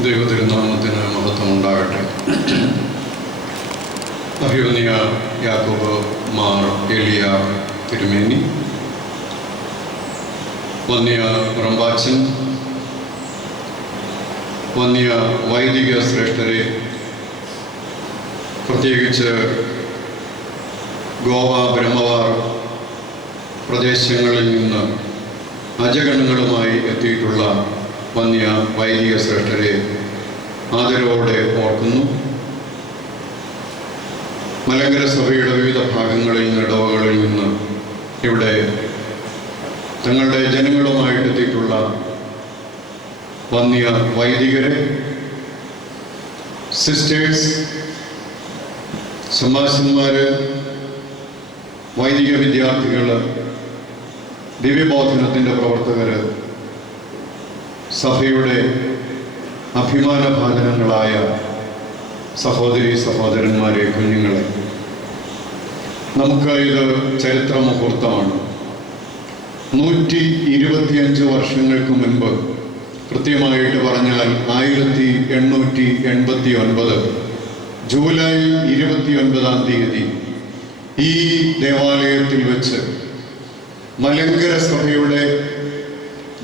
ദൈവതിരുനാമത്തിന് മഹത്വം ഉണ്ടാകട്ടെ അഭിമന്യ യാക്കോബ് മാർ എളിയ തിരുമേനി വന്യ റമ്പാച്ചൻ വന്യ വൈദിക ശ്രേഷ്ഠരെ പ്രത്യേകിച്ച് ഗോവ ബ്രഹ്മവാർ പ്രദേശങ്ങളിൽ നിന്ന് അജഗണങ്ങളുമായി എത്തിയിട്ടുള്ള വന്യ വൈദിക ശ്രേഷ്ഠരെ ആദരവോടെ ഓർക്കുന്നു. മലങ്കര സഭയുടെ വിവിധ ഭാഗങ്ങളിൽ നിന്ന് ഇടവകളിൽ നിന്ന് ഇവിടെ തങ്ങളുടെ ജനങ്ങളുമായിട്ട് എത്തിയിട്ടുള്ള വന്യ വൈദികരെ സിസ്റ്റേഴ്സ് സംഭാഷന്മാര് വൈദിക വിദ്യാർത്ഥികൾ ദിവ്യബോധനത്തിന്റെ പ്രവർത്തകർ സഭയുടെ അഭിമാന അഭിമാനഭാജനങ്ങളായ സഹോദരി സഹോദരന്മാരെ കുഞ്ഞുങ്ങളെ നമുക്ക് ഇത് ചരിത്ര മുഹൂർത്തമാണ് നൂറ്റി ഇരുപത്തിയഞ്ച് വർഷങ്ങൾക്ക് മുൻപ് കൃത്യമായിട്ട് പറഞ്ഞാൽ ആയിരത്തി എണ്ണൂറ്റി എൺപത്തി ഒൻപത് ജൂലൈ ഇരുപത്തി ഒൻപതാം തീയതി ഈ ദേവാലയത്തിൽ വെച്ച് മലങ്കര സഭയുടെ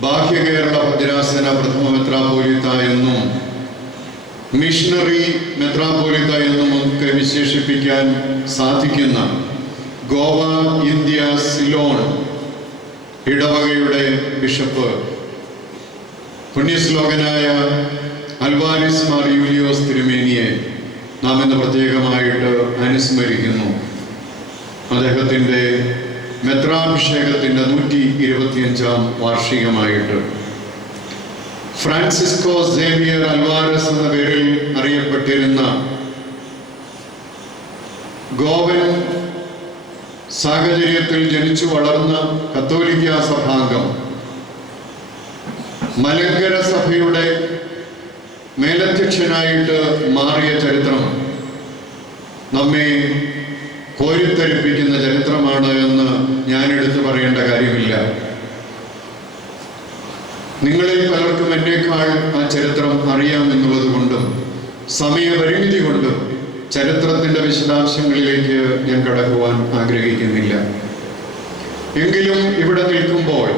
ബാഹ്യകേരള ഭദ്രാസന പ്രഥമ മെത്രാപോലിത്ത എന്നും മിഷണറി മെത്രാപോലിത്ത എന്നും ഒക്കെ വിശേഷിപ്പിക്കാൻ സാധിക്കുന്ന ഗോവ ഇന്ത്യ സിലോൺ ഇടവകയുടെ ബിഷപ്പ് പുണ്യശ്ലോകനായ അൽവാരിസ് മാർ യൂലിയോസ് തിരുമേനിയെ നാം ഇന്ന് പ്രത്യേകമായിട്ട് അനുസ്മരിക്കുന്നു. അദ്ദേഹത്തിന്റെ മെത്രാഭിഷേകത്തിന്റെ നൂറ്റി ഇരുപത്തിയഞ്ചാം വാർഷികമായിട്ട്. ഫ്രാൻസിസ്കോ സേവിയർ അൽവാരസ് എന്ന പേരിൽ അറിയപ്പെട്ടിരുന്ന ഗോവൻ സാഹചര്യത്തിൽ ജനിച്ചു വളർന്ന കത്തോലിക്ക സഭാംഗം. മലങ്കര സഭയുടെ മേലധ്യക്ഷനായിട്ട് മാറിയ ചരിത്രം നമ്മെ കോരിത്തരിപ്പിക്കുന്ന ചരിത്രമാണ് എന്ന് ഞാൻ എടുത്തു പറയേണ്ട കാര്യമില്ല. നിങ്ങളിൽ പലർക്കും എന്നേക്കാൾ ആ ചരിത്രം അറിയാമെന്നുള്ളത് കൊണ്ടും സമയപരിമിതി കൊണ്ടും ചരിത്രത്തിന്റെ വിശദാംശങ്ങളിലേക്ക് ഞാൻ കടക്കുവാൻ ആഗ്രഹിക്കുന്നില്ല. എങ്കിലും ഇവിടെ നിൽക്കുമ്പോൾ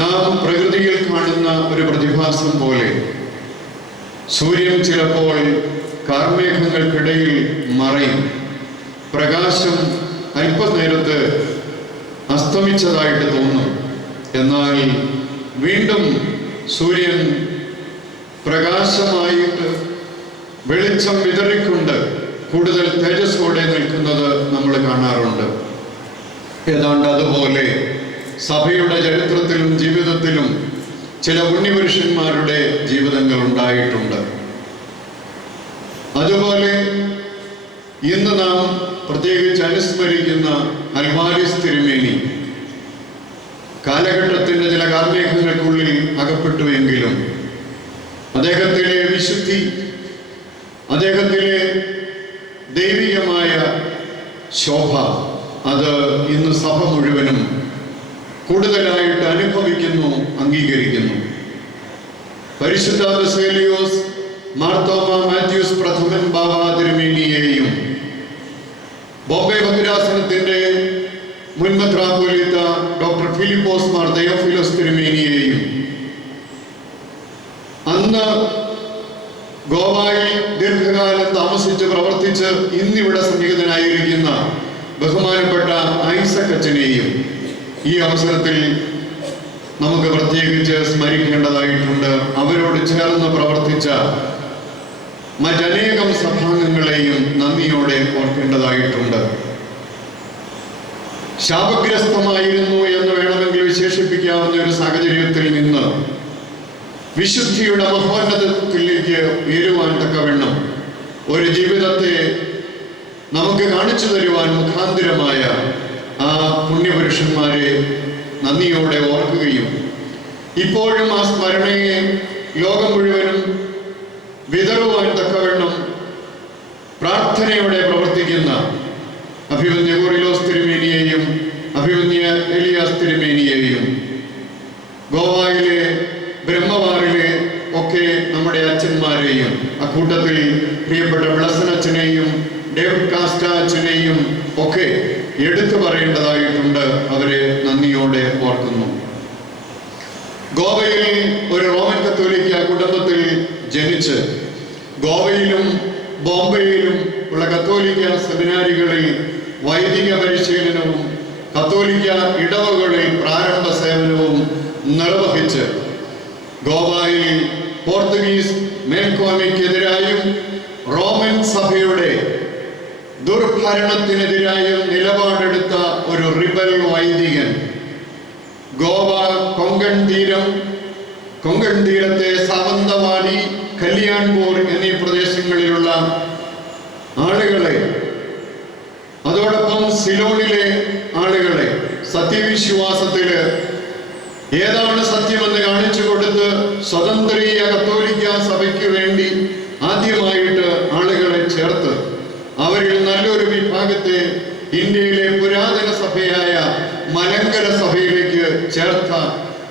നാം പ്രകൃതിയിൽ കാണുന്ന ഒരു പ്രതിഭാസം പോലെ സൂര്യൻ ചിലപ്പോൾ കാർമേഘങ്ങൾക്കിടയിൽ മറയും പ്രകാശം അല്പനേരത്ത് അസ്തമിച്ചതായിട്ട് തോന്നും. എന്നാൽ വീണ്ടും സൂര്യൻ പ്രകാശമായിട്ട് വെളിച്ചം വിതറിക്കൊണ്ട് കൂടുതൽ തേജസ്സോടെ നിൽക്കുന്നത് നമ്മൾ കാണാറുണ്ട്. ഏതാണ്ട് അതുപോലെ സഭയുടെ ചരിത്രത്തിലും ജീവിതത്തിലും ചില പുണ്യപുരുഷന്മാരുടെ ജീവിതങ്ങൾ ഉണ്ടായിട്ടുണ്ട്. അതുപോലെ ഇന്ന് നാം പ്രത്യേകിച്ച് അനുസ്മരിക്കുന്ന അൽവാരിസ് തിരുമേനി. കാലഘട്ടത്തിന്റെ ചില കാർമേഘങ്ങൾക്കുള്ളിൽ അകപ്പെട്ടുവെങ്കിലും അദ്ദേഹത്തിലെ വിശുദ്ധി അദ്ദേഹത്തിലെ ദൈവികമായ ശോഭ അത് ഇന്ന് സഭ മുഴുവനും കൂടുതലായിട്ട് അനുഭവിക്കുന്നു അംഗീകരിക്കുന്നു. പരിശുദ്ധ ബസേലിയോസ് മാർത്തോമ മാത്യൂസ് പ്രഥമൻ ബാബ ഫിലിപ്പോസ് മാർ ദയോഫിലോസ് തിരുമേനിയെയും. അന്ന് ഗോവായിൽ ദീർഘകാലം താമസിച്ച് പ്രവർത്തിച്ച് ഇന്നിവിടെ സംഗീതനായിരിക്കുന്ന ബഹുമാനപ്പെട്ട ഐസക് അച്ഛനെയും ഈ അവസരത്തിൽ നമുക്ക് പ്രത്യേകിച്ച് സ്മരിക്കേണ്ടതായിട്ടുണ്ട്. അവരോട് ചേർന്ന് പ്രവർത്തിച്ച മറ്റനേകം സഭാംഗങ്ങളെയും നന്ദിയോടെ ഓർക്കേണ്ടതായിട്ടുണ്ട്. ശാപഗ്രസ്തമായിരുന്നു എന്ന് വേണമെങ്കിൽ വിശേഷിപ്പിക്കാവുന്ന ഒരു സാഹചര്യത്തിൽ നിന്ന് വിശുദ്ധിയുടെ മഹോന്നതത്തിലേക്ക് ഉയരുവാൻ തക്കവണ്ണം ഒരു ജീവിതത്തെ നമുക്ക് കാണിച്ചു തരുവാൻ മുഖാന്തിരമായ ആ പുണ്യപുരുഷന്മാരെ നന്ദിയോടെ ഓർക്കുകയും ഇപ്പോഴും ആ സ്മരണയെ ലോകം മുഴുവനും വിതറുവാൻ തക്കവണ്ണം പ്രാർത്ഥനയുടെ പ്രവർത്തിക്കുന്ന അഭിമന്യ ഗോറിലോസ് തിരുമേനിയെയും അഭിമന്യ എലിയാസ് തിരുമേനിയെയും ഗോവായിലെ ബ്രഹ്മവാറിലെ അക്കൂട്ടത്തിൽ പ്രിയപ്പെട്ട വിളസൻ അച്ഛനെയും ഡേവിഡ് കാസ്റ്റ അച്ഛനെയും ഒക്കെ എടുത്തു പറയേണ്ടതായിട്ടുണ്ട് അവരെ നന്ദിയോടെ ഓർക്കുന്നു ഗോവയിൽ ഒരു റോമൻ കത്തോലിക്ക കുടുംബത്തിൽ ജനിച്ച് ഗോവയിലും ബോംബെയിലും ഉള്ള കത്തോലിക്ക സെമിനാരികളിൽ വൈദിക പരിശീലനവും കത്തോലിക്ക ഇടവകളിൽ പ്രാരംഭ സേവനവും നിർവഹിച്ച് ഗോവയിൽ പോർത്തുഗീസ് മേൽക്കോയ്മയ്ക്കെതിരായും റോമൻ സഭയുടെ ദുർഭരണത്തിനെതിരായും നിലപാടെടുത്ത ഒരു റിബൽ വൈദികൻ ഗോവ കൊങ്കൺ തീരം കൊങ്കൺ തീരത്തെ സാവന്തവാടി കല്യാൺപൂർ എന്നീ പ്രദേശങ്ങളിലുള്ള ആളുകളെ അതോടൊപ്പം സിലോണിലെ ആളുകളെ സത്യവിശ്വാസത്തിൽ ഏതാണ് സത്യമെന്ന് കാണിച്ചു കൊടുത്ത് സ്വതന്ത്രീയ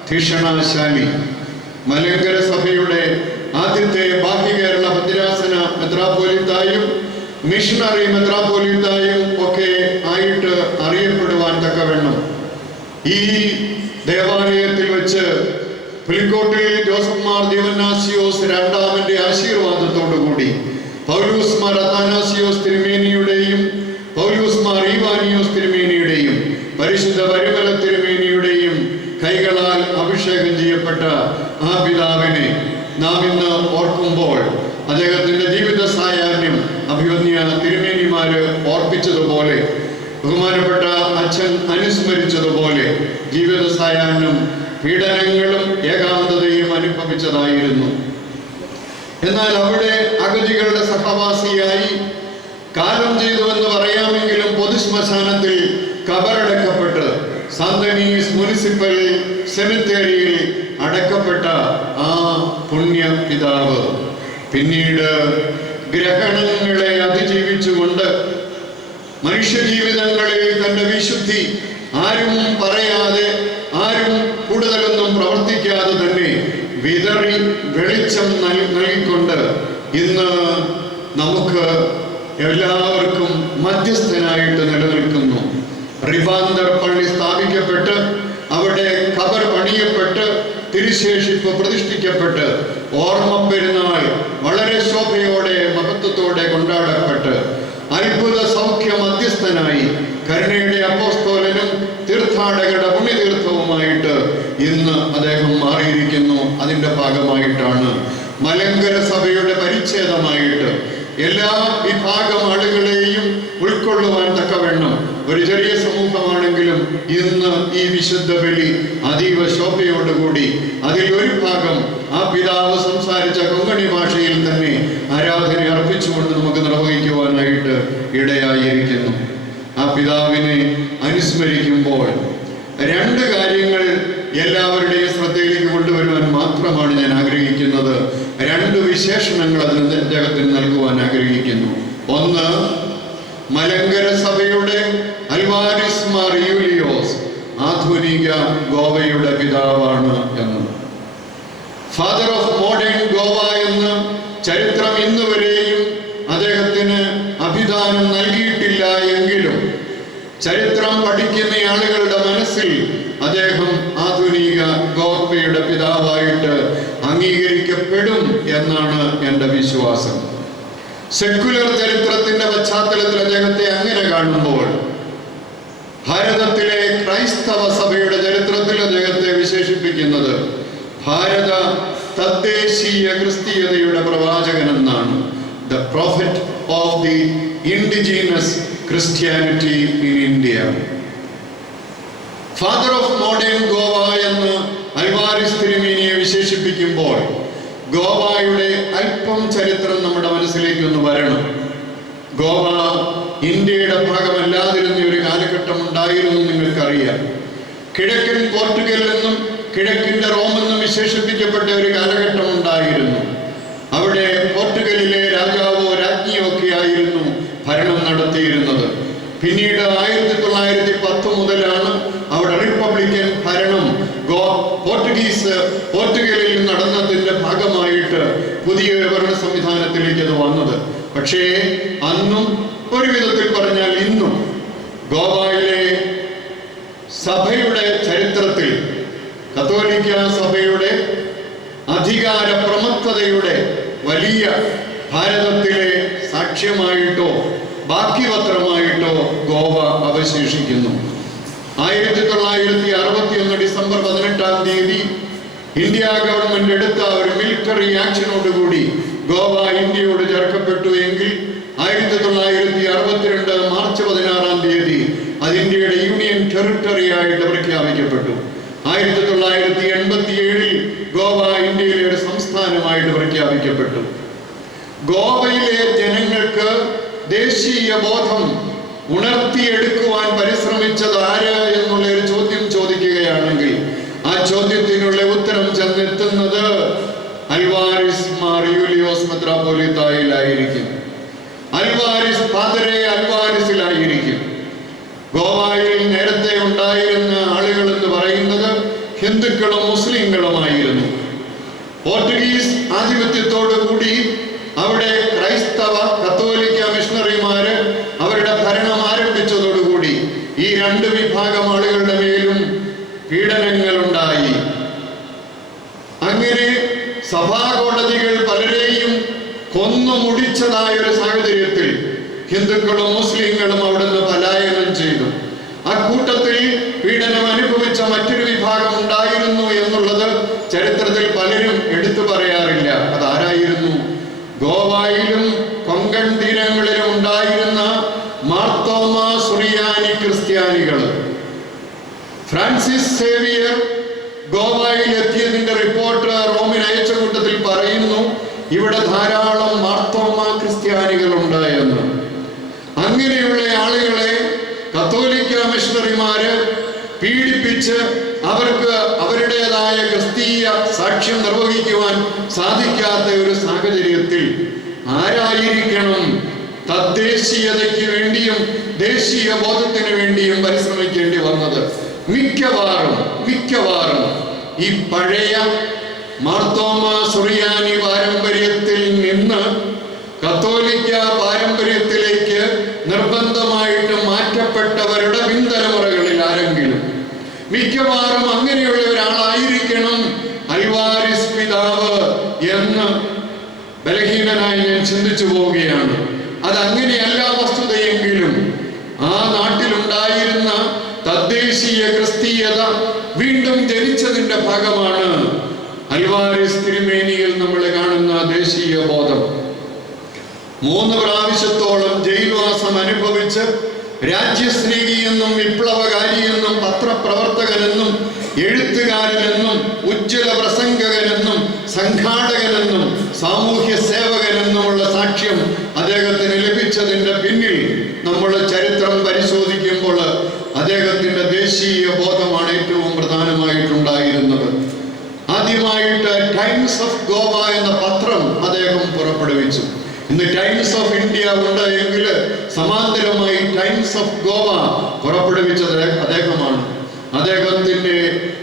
ധിഷണാശാലി മലങ്കര സഭയുടെ ആദ്യത്തെ ബാഹ്യ കേരള ഭദ്രാസന മെത്രാപോലിത്തായും മിഷണറി മെത്രാപോലിത്തായും ഒക്കെ ആയിട്ട് അറിയപ്പെടുവാൻ തക്കവണ്ണം. ഈ ദേവാലയത്തിൽ വെച്ച് പുലിക്കോട്ടിൽ ജോസഫ് മാർ ദിവന്നാസിയോസ് രണ്ടാമന്റെ ആശീർവാദത്തോടു കൂടി പൗലൂസ് മാർ അത്താനാസിയോസ് തിരുമേനിയുടെയും പൗലൂസ് മാർ ഈവാനിയോസ് തിരുമേനിയുടെയും പരിശുദ്ധ പരിമല തിരുമേനിയുടെയും കൈകളാൽ അഭിഷേകം ചെയ്യപ്പെട്ട ആ പിതാവിനെ നാം ഇന്ന് ഓർക്കുമ്പോൾ അദ്ദേഹത്തിന്റെ ജീവിത സായാഹ്നം അഭിമന്യ തിരുമേനിമാര് ഓർപ്പിച്ചതുപോലെ ബഹുമാനപ്പെട്ട അച്ഛൻ അനുസ്മരിച്ചതുപോലെ ജീവിത സായാഹ്നം പീഡനങ്ങളും ഏകാന്തതയും അനുഭവിച്ചതായിരുന്നു. എന്നാൽ അവിടെ അഗതികളുടെ സഹവാസിയായി കാലം ചെയ്തുവെന്ന് പറയാമെങ്കിലും പൊതുശ്മശാനത്തിൽ കബറടക്കപ്പെട്ട് സന്തനീസ് മുനിസിപ്പൽ സെമിത്തേരിയിൽ അടക്കപ്പെട്ട ആ പുണ്യ പിതാവ് പിന്നീട് ഗ്രഹണങ്ങളെ അതിജീവിച്ചുകൊണ്ട് മനുഷ്യജീവിതങ്ങളിൽ തന്റെ വിശുദ്ധി ആരും പറയാതെ ആരും കൂടുതലൊന്നും പ്രവർത്തിക്കാതെ തന്നെ വിതറി വെളിച്ചം നൽകിക്കൊണ്ട് ഇന്ന് നമുക്ക് എല്ലാവർക്കും മധ്യസ്ഥനായിട്ട് നിലനിൽക്കുന്നു. റിബാന്തർ പള്ളി സ്ഥാപിക്കപ്പെട്ട് അവിടെ കബർ പണിയപ്പെട്ട് തിരുശേഷിപ്പ് പ്രതിഷ്ഠിക്കപ്പെട്ട് ഓർമ്മ പെരുന്നാൾ വളരെ ശോഭയോടെ മഹത്വത്തോടെ കൊണ്ടാടപ്പെട്ട് അത്ഭുത സൗഖ്യ മധ്യസ്ഥനായി കരുണയുടെ അപ്പോസ്തോലനും തീർത്ഥാടകരുടെ പുണ്യതീർത്ഥവുമായിട്ട് ഇന്ന് അദ്ദേഹം മാറിയിരിക്കുന്നു. അതിന്റെ ഭാഗമായിട്ടാണ് മലങ്കര സഭയുടെ പരിച്ഛേദമായിട്ട് എല്ലാ വിഭാഗം ആളുകളെയും ഉൾക്കൊള്ളുവാൻ തക്കവണ്ണം ഒരു ചെറിയ സമൂഹമാണെങ്കിലും ഇന്ന് ഈ വിശുദ്ധ ബലി അതീവ ശോഭയോടുകൂടി അതിൽ ഒരു ഭാഗം ആ പിതാവ് സംസാരിച്ച കൊങ്കണി ഭാഷയിൽ തന്നെ ആരാധന അർപ്പിച്ചുകൊണ്ട് നമുക്ക് നിർവഹിക്കുവാനായിട്ട് ഇടയായിരിക്കുന്നു. ആ പിതാവിനെ അനുസ്മരിക്കുമ്പോൾ രണ്ട് കാര്യങ്ങൾ എല്ലാവരുടെയും ശ്രദ്ധയിലേക്ക് കൊണ്ടുവരുവാൻ മാത്രമാണ് ഞാൻ ആഗ്രഹിക്കുന്നത്. രണ്ട് വിശേഷണങ്ങൾ അതിന് അദ്ദേഹത്തിന് ആഗ്രഹിക്കുന്നു ഒന്ന് മലങ്കര സഭയുടെ അൽവാരിസ് മാർ യൂലിയോസ് ആധുനിക ഗോവയുടെ പിതാവാണ് എന്ന് ഫാദർ ഓഫ് മോഡേൺ ഗോവ എന്ന് ചരിത്രം ഇന്ന് വരെയും അദ്ദേഹത്തിന് അഭിദാനം നൽകിയിട്ടില്ല എങ്കിലും ചരിത്രം പഠിക്കുന്ന ആളുകളുടെ മനസ്സിൽ അദ്ദേഹം ആധുനിക ഗോവയുടെ പിതാവായിട്ട് അംഗീകരിക്കപ്പെടും എന്നാണ് എന്റെ വിശ്വാസം സെക്യുലർ ചരിത്രത്തിന്റെ പശ്ചാത്തലത്തിൽ അദ്ദേഹത്തെ അങ്ങനെ കാണുമ്പോൾ ഭാരതത്തിലെ ക്രൈസ്തവ സഭയുടെ ചരിത്രത്തിൽ അദ്ദേഹത്തെ വിശേഷിപ്പിക്കുന്നത് ഭാരത തദ്ദേശീയ ക്രിസ്തീയതയുടെ പ്രവാചകൻ എന്നാണ് the prophet of the indigenous Christianity in India father of modern Goa എന്ന് അൽവാരിസ് തിരുമേനിയെ വിശേഷിപ്പിക്കുമ്പോൾ ഗോവയുടെ അല്പം ചരിത്രം നമ്മുടെ മനസ്സിലേക്ക് ഒന്ന് വരണം. ഗോവ ഇന്ത്യയുടെ ഭാഗമല്ലാതിരുന്ന ഒരു കാലഘട്ടം ഉണ്ടായിരുന്നു നിങ്ങൾക്കറിയാം. കിഴക്കൻ പോർട്ടുഗൽ എന്നും കിഴക്കിന്റെ റോം എന്നും വിശേഷിപ്പിക്കപ്പെട്ട ഒരു കാലഘട്ടം ഉണ്ടായിരുന്നു അവിടെ പോർട്ടുഗലിലെ രാജാവോ രാജ്ഞിയോ ഒക്കെ ആയിരുന്നു ഭരണം നടത്തിയിരുന്നത്. പിന്നീട് ആയിരത്തി തൊള്ളായിരത്തി പത്ത് മുതലാണ് അവിടെ റിപ്പബ്ലിക്കൻ ഭരണം. ഗോ പോർട്ടുഗീസ് പോർട്ടുഗലിൽ പുതിയൊരു ഭരണ സംവിധാനത്തിലേക്ക് അത് വന്നത്. പക്ഷേ അന്നും ഒരു വിധത്തിൽ പറഞ്ഞാൽ ഇന്നും ഗോവയിലെ സഭയുടെ ചരിത്രത്തിൽ കത്തോലിക്ക സഭയുടെ അധികാര പ്രമുഖതയുടെ വലിയ ഭാരതത്തിലെ സാക്ഷ്യമായിട്ടോ ബാക്കിപത്രമായിട്ടോ ഗോവ അവശേഷിക്കുന്നു. ആയിരത്തി തൊള്ളായിരത്തി അറുപത്തി ഒന്ന് ഡിസംബർ പതിനെട്ടാം തീയതി ഇന്ത്യ ഗവൺമെന്റ് എടുത്ത ഒരു മിലിറ്ററി ആക്ഷനോടുകൂടി ഗോവ ഇന്ത്യയോട് ചേർക്കപ്പെട്ടു എങ്കിൽ ആയിരത്തി തൊള്ളായിരത്തി അറുപത്തിരണ്ട് മാർച്ച് പതിനാറാം തീയതി അത് ഇന്ത്യയുടെ യൂണിയൻ ടെറിട്ടറി ആയിട്ട് പ്രഖ്യാപിക്കപ്പെട്ടു. ആയിരത്തി തൊള്ളായിരത്തി എൺപത്തി ഏഴിൽ ഗോവ ഇന്ത്യയിലെ ഒരു സംസ്ഥാനമായിട്ട് പ്രഖ്യാപിക്കപ്പെട്ടു. ഗോവയിലെ ജനങ്ങൾക്ക് ദേശീയ ബോധം ഉണർത്തിയെടുക്കുവാൻ പരിശ്രമിച്ചത് ആര് എന്നുള്ള ഒരു ചോദ്യം ചോദിക്കുകയാണെങ്കിൽ ആ ഉത്തരം ചെന്നെത്തുന്നത് അൽവാരിസ് മാറിയുലിയോസ് യൂലിയോസ് മെത്രാപോലിത്തായിലായിരിക്കും അൽവാരിസ് പാതരെ അൽവാരിസിലായിരിക്കും ഗോവായിൽ നേരത്തെ ഉണ്ടായിരുന്ന ആളുകൾ എന്ന് പറയുന്നത് ഹിന്ദുക്കളും മുസ്ലിങ്ങളുമായിരുന്നു പോർച്ചുഗീസ് ആധിപത്യത്തോടു കൂടി അവിടെ ക്രൈസ്തവ കത്തോലിക്ക മിഷണറിമാര് അവരുടെ ഭരണം ആരംഭിച്ചതോടുകൂടി ഈ രണ്ട് വിഭാഗം ആളുകളുടെ മേലും പീഡനങ്ങൾ ഉണ്ടായി അങ്ങനെ സഭാ കോടതികൾ പലരെയും കൊന്നു മുടിച്ചതായ ഒരു സാഹചര്യത്തിൽ ഹിന്ദുക്കളും മുസ്ലിങ്ങളും അവിടുന്ന് പലായനം ചെയ്തു ആ കൂട്ടത്തിൽ പീഡനം അനുഭവിച്ച മറ്റൊരു വിഭാഗം ഉണ്ടായിരുന്നു എന്നുള്ളത് ചരിത്രത്തിൽ പലരും എടുത്തു പറയാറില്ല അതാരായിരുന്നു ഗോവായിലും കൊങ്കൺ തീരങ്ങളിലും ഉണ്ടായിരുന്ന മാർത്തോമ സുറിയാനി ക്രിസ്ത്യാനികൾ ഫ്രാൻസിസ് സേവിയർ ഗോവയിൽ എത്തിയതിന്റെ റിപ്പോർട്ട് റോമിന് അയച്ച കൂട്ടത്തിൽ പറയുന്നു ഇവിടെ ധാരാളം മാർത്തോമ ക്രിസ്ത്യാനികൾ ഉണ്ടായെന്ന് അങ്ങനെയുള്ള ആളുകളെ കത്തോലിക്ക മിഷണറിമാര് പീഡിപ്പിച്ച് അവർക്ക് അവരുടേതായ ക്രിസ്തീയ സാക്ഷ്യം നിർവഹിക്കുവാൻ സാധിക്കാത്ത ഒരു സാഹചര്യത്തിൽ ആരായിരിക്കണം തദ്ദേശീയതയ്ക്ക് വേണ്ടിയും ദേശീയ ബോധത്തിന് വേണ്ടിയും പരിശ്രമിക്കേണ്ടി വന്നത്? മിക്കവാറും മിക്കവാറും ഈ പഴയ മാർത്തോമ സുറിയാനി പാരമ്പര്യത്തിൽ നിന്ന് കത്തോലിക്ക പാരമ്പര്യത്തിലേക്ക് നിർബന്ധമായിട്ട് മാറ്റപ്പെട്ടവരുടെ പിന്തലമുറകളിൽ ആരെങ്കിലും മിക്കവാറും അങ്ങനെയുള്ള ഒരാളായിരിക്കണം അൽവാരിസ് പിതാവ് എന്ന് ബലഹീനനായി ഞാൻ ചിന്തിച്ചു പോവുകയാണ്. അത് വസ്തുതയെങ്കിലും ആ നാട്ടിലുണ്ടായിരുന്ന തദ്ദേശീയ ക്രിസ്തീയത വീണ്ടും ജനിച്ചതിന്റെ ഭാഗമാണ് അൽവാരിസ് തിരുമേനിയിൽ നമ്മൾ കാണുന്ന ദേശീയ ബോധം. മൂന്ന് പ്രാവശ്യത്തോളം ജയിൽവാസം അനുഭവിച്ച് രാജ്യസ്നേഹി എന്നും വിപ്ലവകാരി എന്നും പത്രപ്രവർത്തകനെന്നും എഴുത്തുകാരനെന്നും ഉജ്ജ്വല പ്രസംഗകനെന്നും സംഘാടകനെന്നും സാമൂഹ്യ സേവകനെന്നുമുള്ള സാക്ഷ്യം അദ്ദേഹത്തിന് ലഭിച്ചതിന്റെ പിന്നിൽ നമ്മൾ ചരിത്രം പരിശോധിക്കുമ്പോൾ അദ്ദേഹത്തിന്റെ ദേശീയ ഓഫ് ഗോവ എന്ന പത്രം അദ്ദേഹം പുറപ്പെടുവിച്ചു. ഇന്ന് ടൈംസ് ഓഫ് ഇന്ത്യ ഉണ്ട് എങ്കിൽ സമാന്തരമായി ടൈംസ് ഓഫ് ഗോവ പുറപ്പെടുവിച്ചത് അദ്ദേഹമാണ്. അദ്ദേഹത്തിന്റെ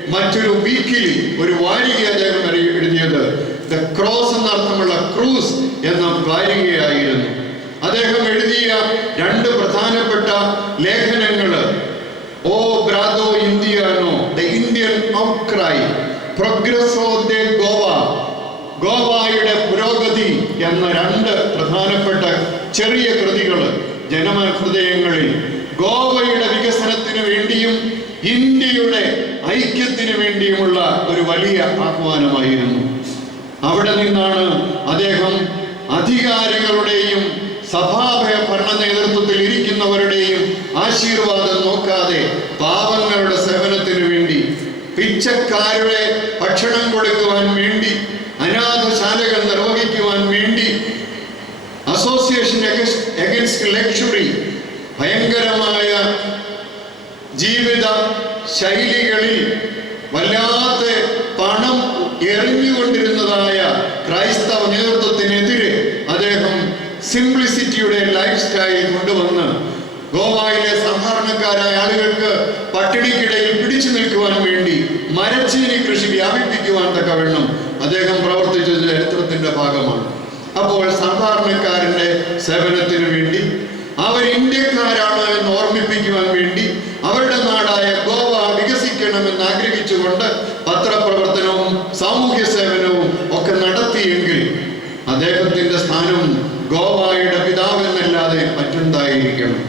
മറ്റൊരു വീക്കിലി ഒരു വാരിക അദ്ദേഹം എഴുതിയത് ദ ക്രോസ് എന്നർത്ഥമുള്ള ക്രൂസ് എന്ന വാരികയായിരുന്നു. അദ്ദേഹം എഴുതിയ രണ്ട് പ്രധാനപ്പെട്ട ലേഖനങ്ങൾ ഓ ബ്രാദോ ഇന്ത്യാനോ the Indian progress of the Goa ഗോവായുടെ പുരോഗതി എന്ന രണ്ട് പ്രധാനപ്പെട്ട ചെറിയ കൃതികൾ ജനമ ഹൃദയങ്ങളിൽ ഗോവയുടെ വികസനത്തിന് വേണ്ടിയും ഇന്ത്യയുടെ ഐക്യത്തിന് വേണ്ടിയുമുള്ള ഒരു വലിയ ആഹ്വാനമായിരുന്നു. അവിടെ നിന്നാണ് അദ്ദേഹം അധികാരികളുടെയും സഭാഭയ ഭരണ നേതൃത്വത്തിൽ ഇരിക്കുന്നവരുടെയും ആശീർവാദം നോക്കാതെ പാവങ്ങളുടെ സേവനത്തിന് വേണ്ടി പിച്ചക്കാരുടെ ഭക്ഷണം കൊടുക്കുവാൻ വേണ്ടി അനാഥശാലകൾ നിർവഹിക്കുവാൻ വേണ്ടി അസോസിയേഷൻ ലക്ഷറി ഭയങ്കരമായ ജീവിത ശൈലികളിൽ വല്ലാത്ത പണം എറിഞ്ഞുകൊണ്ടിരുന്നതായ ക്രൈസ്തവ നേതൃത്വത്തിനെതിരെ അദ്ദേഹം സിംപ്ലിസിറ്റിയുടെ ലൈഫ് സ്റ്റൈൽ കൊണ്ടുവന്ന് ഗോവയിലെ സാധാരണക്കാരായ ആളുകൾക്ക് പട്ടിണിക്കിടയിൽ പിടിച്ചു നിൽക്കുവാൻ വേണ്ടി മരച്ചീനി കൃഷി വ്യാപിപ്പിക്കുവാൻ തക്കവണ്ണം അദ്ദേഹം പ്രവർത്തിച്ചത് ചരിത്രത്തിന്റെ ഭാഗമാണ്. അപ്പോൾ സാധാരണക്കാരന്റെ സേവനത്തിന് വേണ്ടി അവർ ഇന്ത്യക്കാരാണ് എന്ന് ഓർമ്മിപ്പിക്കുവാൻ വേണ്ടി അവരുടെ നാടായ ഗോവ വികസിക്കണമെന്ന് ആഗ്രഹിച്ചുകൊണ്ട് പത്രപ്രവർത്തനവും സാമൂഹ്യ സേവനവും ഒക്കെ നടത്തിയെങ്കിൽ അദ്ദേഹത്തിന്റെ സ്ഥാനം ഗോവയുടെ പിതാവെന്നല്ലാതെ മറ്റുണ്ടായിരിക്കണം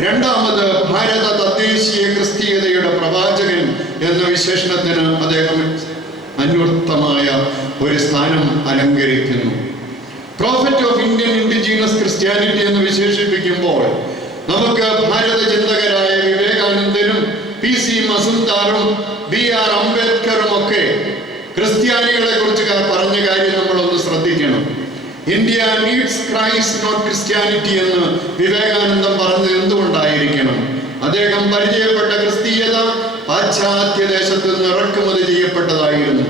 രണ്ടാമത് ഭാരത തദ്ദേശീയ ക്രിസ്തീയതയുടെ പ്രവാചകൻ എന്ന വിശേഷണത്തിന് അദ്ദേഹം അന്വർത്ഥമായ ഒരു സ്ഥാനം അലങ്കരിക്കുന്നു. Prophet of Indian indigenous Christianity എന്ന് വിശേഷിപ്പിക്കുമ്പോൾ നമുക്ക് ഭാരത ചിന്തകരായ വിവേകാനന്ദനും പി സി മസുന്താറും ബി ആർ അംബേദ്കറും ഒക്കെ ക്രിസ്ത്യാനികളെ കുറിച്ച് പറഞ്ഞ കാര്യം നമ്മളൊന്ന് ശ്രദ്ധിക്കണം. India needs Christ not Christianity എന്ന് വിവേകാനന്ദം പറഞ്ഞത് എന്തുകൊണ്ടായിരിക്കണം? അദ്ദേഹം പരിചയപ്പെട്ട ക്രിസ്തീയത പാശ്ചാത്യ ദേശത്ത് നിന്ന് ഇറക്കുമതി ചെയ്യപ്പെട്ടതായിരുന്നു.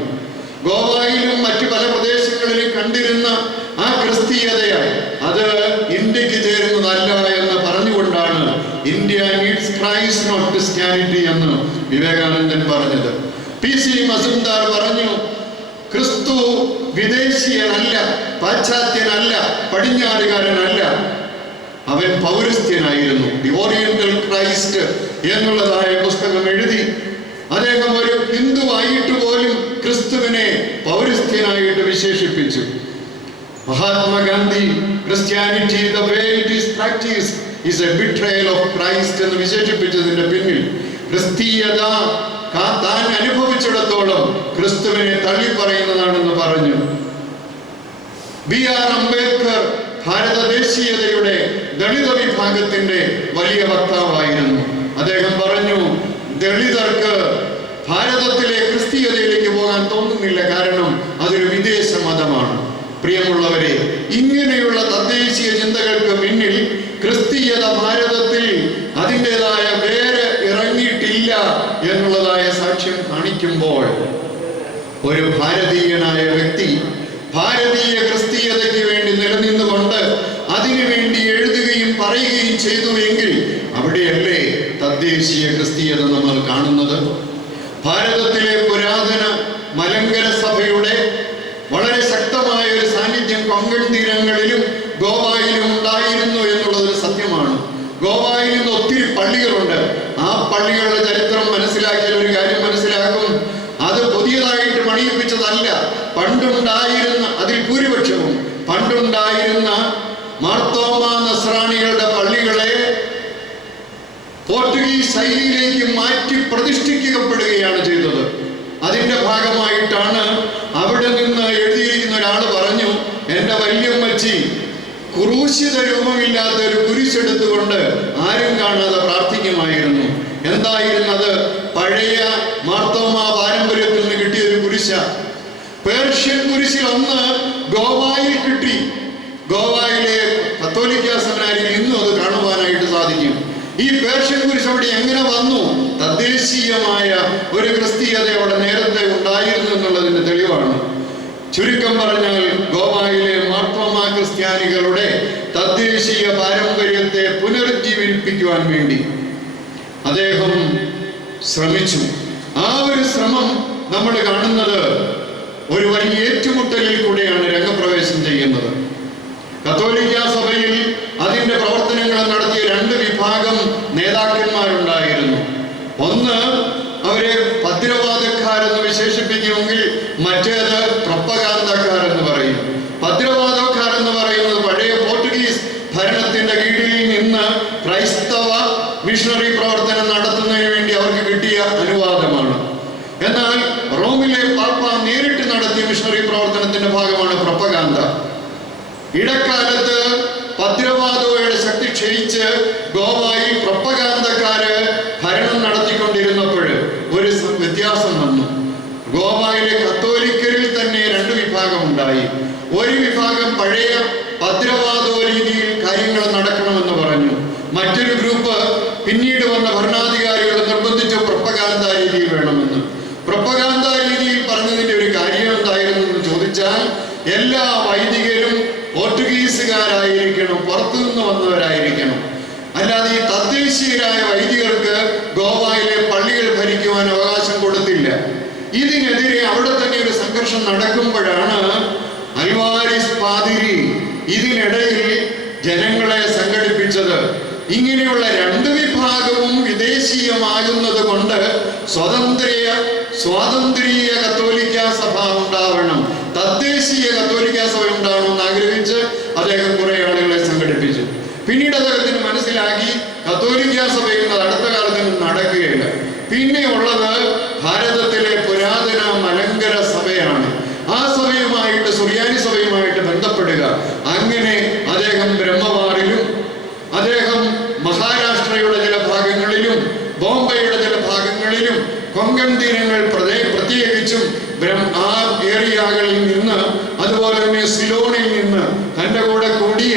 ഗോവയിലും മറ്റു പല പ്രദേശങ്ങളിലും കണ്ടിരുന്ന ആ ക്രിസ്തീയതയായി അത് ഇന്ത്യയ്ക്ക് ചേരുന്നതല്ല എന്ന് പറഞ്ഞുകൊണ്ടാണ് ഇന്ത്യ നീഡ്സ് ക്രൈസ്റ്റ് ക്രിസ്ത്യാനിറ്റി എന്ന് വിവേകാനന്ദൻ പറഞ്ഞത്. പി. സി. മസുന്ദാർ പറഞ്ഞു ക്രിസ്തു വിദേശീയനല്ല പാശ്ചാത്യനല്ല പടിഞ്ഞാറുകാരനല്ല. അവൻ പൗരസ്ത്യനായിരുന്നു ദി ഓറിയന്റൽ ക്രൈസ്റ്റ് എന്നുള്ളതായ പുസ്തകം എഴുതി. അദ്ദേഹം ഒരു ഹിന്ദുവായിട്ട് പോലും ക്രിസ്തുവിനെ പൗരസ്ത്യനായിട്ട് വിശേഷിപ്പിച്ചു. Mahatma Gandhi Christianity the way it is practice is a betrayal of Christ എന്ന് വിശേഷിപ്പിച്ചതിന്റെ പിന്നിൽ ക്രിസ്തീയത താൻ അനുഭവിച്ചിടത്തോളം ക്രിസ്തുവിനെ തള്ളി പറയുന്നതാണെന്ന് പറഞ്ഞു ബി ആർ അംബേദ്കർ ഭാരത ദേശീയതയുടെ ദളിത വിഭാഗത്തിന്റെ വലിയ വക്താവായിരുന്നു. അദ്ദേഹം പറഞ്ഞു ദളിതർക്ക് ഭാരതത്തിലെ ക്രിസ്തീയതയിലേക്ക് പോകാൻ തോന്നുന്നില്ല കാരണം അതൊരു വിദേശ മതമാണ്. പ്രിയമുള്ളവരെ ഇങ്ങനെയുള്ള തദ്ദേശീയ ചിന്തകൾക്ക് പിന്നിൽ ക്രിസ്തീയത ഭാരതത്തിൽ അതിന്റെതായ വേര് ഇറങ്ങിയിട്ടില്ല എന്നുള്ളതായ സാക്ഷ്യം കാണിക്കുമ്പോൾ ഒരു ഭാരതീയനായ വ്യക്തി ഭാരതീയ ക്രിസ്തീയതയ്ക്ക് വേണ്ടി നിലനിന്നുകൊണ്ട് അതിനുവേണ്ടി എഴുതുകയും പറയുകയും ചെയ്തു എങ്കിൽ അവിടെയല്ലേ തദ്ദേശീയ ക്രിസ്തീയത നമ്മൾ കാണുന്നത്? ഭാരതത്തിലെ പുരാതന മലങ്കര സഭയുടെ വളരെ ശക്തമായ ഒരു സാന്നിധ്യം കൊങ്കൺ തീരങ്ങളിലും ഗോവായിലും ഉണ്ടായിരുന്നു എന്നുള്ളത് ഒരു സത്യമാണ് ഗോവായിൽ നിന്ന് ഒത്തിരി പള്ളികളുണ്ട്. ആ പള്ളികളുടെ ചരിത്രം മനസ്സിലാക്കിയാൽ ഒരു കാര്യം മനസ്സിലാക്കും അത് പുതിയതായിട്ട് പണിയിപ്പിച്ചതല്ല. പണ്ടുണ്ടായിരുന്ന അതിൽ ഭൂരിപക്ഷവും പണ്ടുണ്ടായിരുന്ന മാർത്തോമ നസ്രാണികളുടെ പള്ളികളെ പോർച്ചുഗീസ് ശൈലിയിലേക്ക് മാറ്റി പ്രതിഷ്ഠിക്കപ്പെടുകയാണ് ചെയ്തത്. അതിന്റെ ഭാഗമായിട്ടാണ് അവിടെ നിന്ന് എഴുതിയിരിക്കുന്ന ഒരാൾ പറഞ്ഞു എന്റെ വല്യമ്മച്ചി കുറൂശിത രൂപമില്ലാത്ത ഒരു കുരിശെടുത്തുകൊണ്ട് ആരും കാണാതെ പ്രാർത്ഥിക്കുമായിരുന്നു. എന്തായിരുന്നത്? പഴയ മാർത്തോമ പാരമ്പര്യത്തിൽ നിന്ന് കിട്ടിയ ഒരു കുരിശ. പേർഷ്യൻ കുരിശിൽ ഒന്ന് ഗോവായിൽ കിട്ടി. ഗോവായിലെ കത്തോലിക്ക സെമിനാരിയിൽ ഇന്നും അത് കാണുവാനായിട്ട് സാധിക്കും. ഈ പേർഷ്യൻ കുരിശ് അവിടെ എങ്ങനെ വന്നു? തദ്ദേശീയമായ ഒരു ക്രിസ്തീയത അവിടെ നേരത്തെ ഉണ്ടായിരുന്നു എന്നുള്ളതിന്റെ തെളിവാണ്. ചുരുക്കം പറഞ്ഞാൽ ഗോവായിലെ മാർത്തോമ ക്രിസ്ത്യാനികളുടെ തദ്ദേശീയ പാരമ്പര്യത്തെ പുനരുജ്ജീവിപ്പിക്കുവാൻ വേണ്ടി അദ്ദേഹം ശ്രമിച്ചു. ആ ഒരു ശ്രമം നമ്മൾ കാണുന്നത് ഒരു വലിയ ഏറ്റുമുട്ടലിൽ കൂടെയാണ് രംഗപ്രവേശം ചെയ്യുന്നത്. കത്തോലിക്ക സഭയിൽ അതിന്റെ പ്രവർത്തനങ്ങൾ നടത്തിയ രണ്ട് വിഭാഗം നേതാക്കന്മാരുണ്ടായിരുന്നു. ഒന്ന് അവരെ ഭദ്രവാദക്കാരെന്ന് വിശേഷിപ്പിക്കുമെങ്കിൽ മറ്റേത് പ്രപ്പകാന്തക്കാരെന്ന് പറയും ഭദ്രവാദക്കാരെന്ന് പറയുന്നത് പഴയ പോർട്ടുഗീസ് ഭരണത്തിന്റെ കീഴിൽ നിന്ന് ക്രൈസ്തവ മിഷണറി പ്രവർത്തനം നടത്തുന്നതിന് വേണ്ടി അവർക്ക് കിട്ടിയ അനുവാദമാണ് എന്നാൽ റോമിലെ പാപ്പ നേരിട്ട് നടത്തിയ മിഷണറി പ്രവർത്തനത്തിന്റെ ഭാഗമാണ് പ്രപ്പകാന്ത ഇടക്കാലത്ത് ഭദ്രവാദോയുടെ ശക്തി ക്ഷയിച്ച് ഗോവായിൽ പ്രപ്പകാന്തക്കാര് ഭരണം നടത്തിക്കൊണ്ടിരുന്നപ്പോൾ ഒരു സ- വ്യത്യാസം വന്നു ഗോവായിലെ കത്തോലിക്കരിൽ തന്നെ രണ്ട് വിഭാഗം ഉണ്ടായി ഒരു വിഭാഗം പഴയ ഭദ്രവാദോ രീതിയിൽ കാര്യങ്ങൾ നടക്കണമെന്ന് പറഞ്ഞു മറ്റൊരു ഗ്രൂപ്പ് പിന്നീട് വന്ന ഭരണാധികാരികൾ നിർബന്ധിച്ച പ്രപ്പകാന്ത രീതി വേണമെന്ന് പ്രപ്പകാന്ത രീതിയിൽ പറഞ്ഞതിന്റെ ഒരു കാര്യം എന്തായിരുന്നു എന്ന് ചോദിച്ചാൽ എല്ലാ വൈദികരും പോർട്ടുഗീസുകാരായിരിക്കണം പുറത്തു നിന്ന് വന്നവരായിരിക്കണം. അല്ലാതെ ഈ തദ്ദേശീയരായ വൈദികർക്ക് ഗോവയിലെ പള്ളികൾ ഭരിക്കുവാൻ അവകാശം കൊടുത്തില്ല. ഇതിനെതിരെ അവിടെ തന്നെ ഒരു സംഘർഷം നടക്കുമ്പോഴാണ് അൽവാരിസ് പാതിരി ഇതിനിടയിൽ ജനങ്ങളെ സംഘടിപ്പിച്ചത്. ഇങ്ങനെയുള്ള രണ്ട് വിഭാഗവും വിദേശീയമാകുന്നത് കൊണ്ട് സ്വതന്ത്ര സ്വാതന്ത്രീയ കത്തോലിക്ക സഭ ഉണ്ടാവണം. തദ്ദേശീയ കത്തോലിക്ക സഭ ഉണ്ടാവണമെന്ന് ആഗ്രഹിച്ച് അദ്ദേഹം കുറെ ആളുകളെ സംഘടിപ്പിച്ചു. പിന്നീട് അദ്ദേഹത്തിന് മനസ്സിലാക്കി കത്തോലിക്ക സഭ എന്നത് അടുത്ത കാലത്ത് നടക്കുകയില്ല പിന്നെ ഉള്ളത് ഭാരതത്തിലെ പുരാതന മലങ്കര സഭയാണ് ആ സഭയുമായിട്ട് സുറിയാനി സഭയുമായിട്ട് ബന്ധപ്പെടുക അങ്ങനെ അദ്ദേഹം ബ്രഹ്മവാറിലും അദ്ദേഹം മഹാരാഷ്ട്രയുടെ ചില ഭാഗങ്ങളിലും ബോംബെയുടെ ചില ഭാഗങ്ങളിലും കൊങ്കൺ തീരങ്ങൾ പ്രതേ- പ്രത്യേകിച്ചും ബ്രഹ്മ ആ ഏരിയകളിൽ നിന്ന് അതുപോലെ തന്നെ സിലോണിൽ നിന്ന് തന്റെ കൂടെ കൂടിയ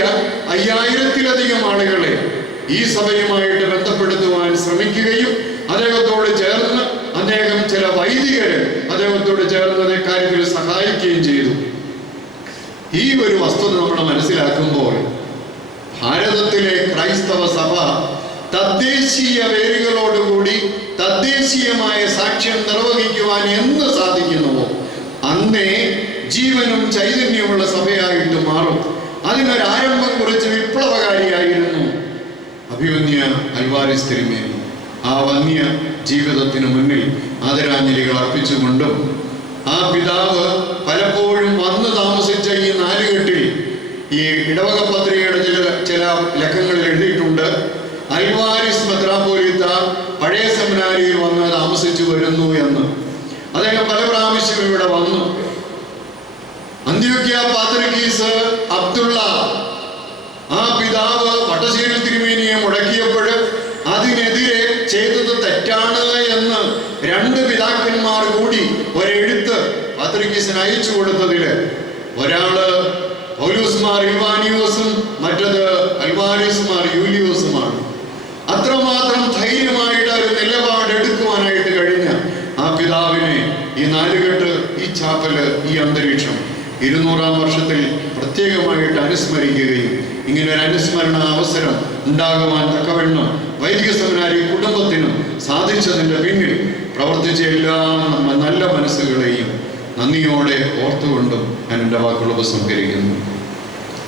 അയ്യായിരത്തിലധികം ആളുകളെ ഈ സഭയുമായിട്ട് ബന്ധപ്പെടുത്തുവാൻ ശ്രമിക്കുകയും അദ്ദേഹത്തോട് ചേർന്ന് അദ്ദേഹം ചില വൈദികര് അദ്ദേഹത്തോട് ചേർന്ന് അതേ കാര്യത്തിൽ സഹായിക്കുകയും ചെയ്തു ഈ ഒരു വസ്തുത നമ്മൾ മനസ്സിലാക്കുമ്പോൾ ഭാരതത്തിലെ ക്രൈസ്തവ സഭ തദ്ദേശീയ വേരുകളോടുകൂടി തദ്ദേശീയമായ സാക്ഷ്യം നിർവഹിക്കുവാൻ എന്ന് സാധിക്കുന്നുവോ? അന്നേ ജീവനും ചൈതന്യമുള്ള സഭയായിട്ട് മാറും. അതിനൊരാരംഭം കുറിച്ച് വിപ്ലവകാരിയായിരുന്നു. അഭിമന്യ അൽവാരിസ് തിരുമേനി. ആ വന്യ ജീവിതത്തിന് മുന്നിൽ ആദരാഞ്ജലികൾ അർപ്പിച്ചുകൊണ്ടും ആ പിതാവ് പലപ്പോഴും വന്ന് താമസിച്ച ഈ നാലുകെട്ടിൽ ഈ ഇടവക പത്രികയുടെ ചില ചില ലക്കങ്ങളിൽ എഴുതിയിട്ടുണ്ട്. അൽവാരിസ് മെത്രാപോലിത്ത പഴയ സെമിനാരിയിൽ വന്ന് താമസിച്ചു വരുന്നു എന്ന്. അദ്ദേഹം പല പ്രാവശ്യം ഇവിടെ വന്നു. അന്ത്യോക്യ പാത്രീസ് അബ്ദുള്ള. ആ പിതാവ് പട്ടശ്ശേരി തിരുമേനിയെ മുടക്കിയപ്പോൾ അതിനെതിരെ ചെയ്തത് തെറ്റാണ് എന്ന് രണ്ട് പിതാക്കന്മാർ കൂടി ഒരെഴുത്ത് പാത്രീസിന് അയച്ചു കൊടുത്തതിൽ. ഒരാൾ പൗലൂസ്മാർ ഇവാനിയോസും ഉണ്ടാകുവാൻ തക്കവണ്ണം വൈദിക സെമിനാരി കുടുംബത്തിനും സാധിച്ചതിന്റെ പിന്നിൽ പ്രവർത്തിച്ച എല്ലാ നല്ല മനസ്സുകളെയും നന്ദിയോടെ ഓർത്തുകൊണ്ടും ഞാൻ എന്റെ വാക്കുകൾ ഉപസംഹരിക്കുന്നു.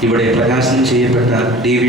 ഇവിടെ പ്രകാശനം ചെയ്യപ്പെട്ട ഡേവിഡ്